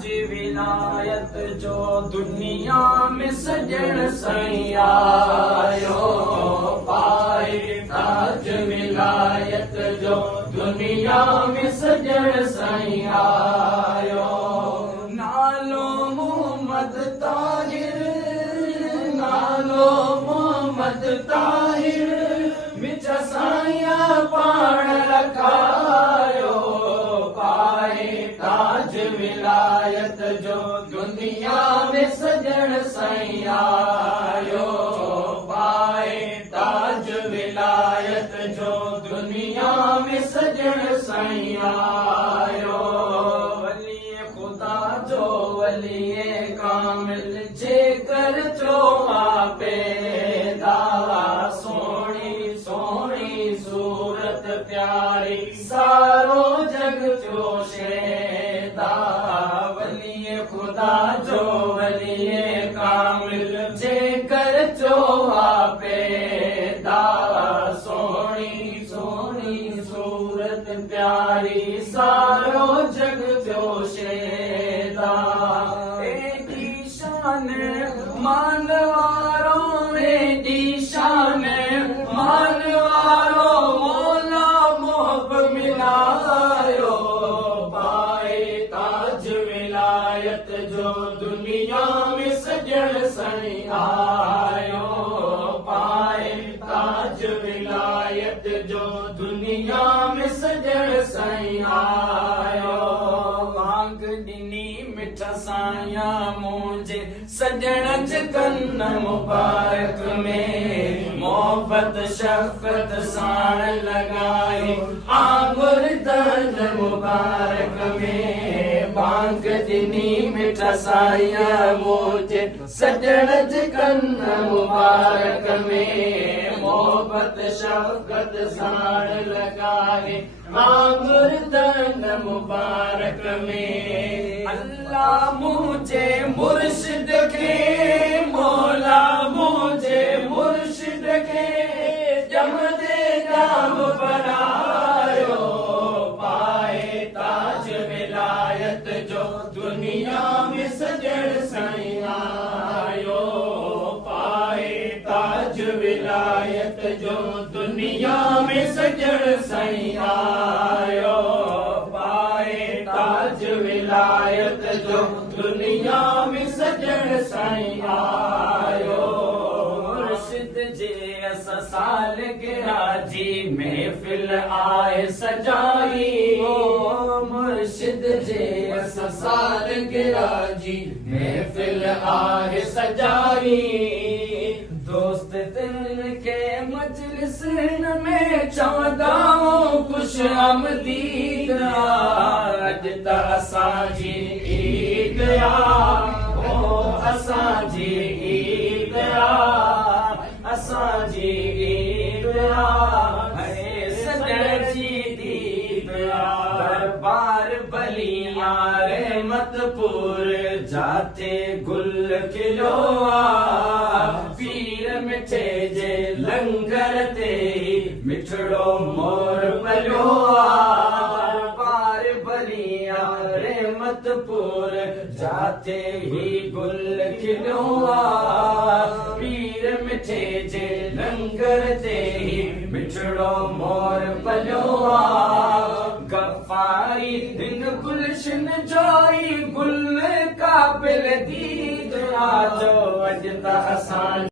ताज विलायत जो दुनिया में सजण साईं आयो पाए ताज विलायत जो दुनिया में सजण साईं आयो नालो मोहम्मद ताहिर नालो मोहम्मद ताहिर मिच साईं पाण रखायो पाए ताज विलायत जो दुनिया में सजण साईं आयो पाए ताज विलायत जो दुनिया में सजण साईं आयो वली खुदा जो वली कामिल जेकर चो पैदा सोणी सोणी सूरत प्यारी सारो जग जो शेदा वली खुदा जो वली कामिल जेकर चो पैदा सोणी सोणी सूरत प्यारी सारो जग जो शेदा एडी शान मानवारो एडी शान मानवारो मौला मोहब मिलायो पाए ताज विलायत जो दुनिया में सजण साईं आयो पाए ताज विलायत जो दुनिया में सजण साईं आयो मांग ॾिनी मिठ साया मुंहिंजे सजण जे कन मुबारक में मोहब्बत शफ़क़त साण लॻाई आंगुर दर्द मुबारक में बांग ॾिनी मिठ साया मुंहिंजे सजण जे कन मुबारक में मोहब्बत शफ़क़त साण लॻाई आंगुर दर्द मुबारक में अल्लाह मुझे मुर्शिद के मौला मुझे मुर्शिद के जमदे जाम बनायो पाए ताज विलायत जो दुनिया में सजण साईं आयो पाए ताज विलायत जो दुनिया में सजण साईं आयो पाए ताज विलायत जो दुनिया में सजण साईं आयो मुर्शिद जे अस सालगिरह जी महफिल आए सजाई मुर्शिद जे अस सालगिरह जी महफिल आए सजाई दोस्त दिल के मजलिस में चवंदाऊं खुश आमदीद अज त असांजी ईद ओ असांजी ईद असांजी ईद हरे सजण जी दीद दरबार बलिया रहमतपुर जाते गुल खिलो पीर मिठे जे लंगर ते मिठड़ो मोर पलियो दरबार बलिया रहमतपुर जाते ही गुल खिलो पीर मिठे जे लंगर ते ही मिठड़ो मोर पलियो गफ़ारी दिन गुलशन जोई गुल काबिल दीद आजो अज त असां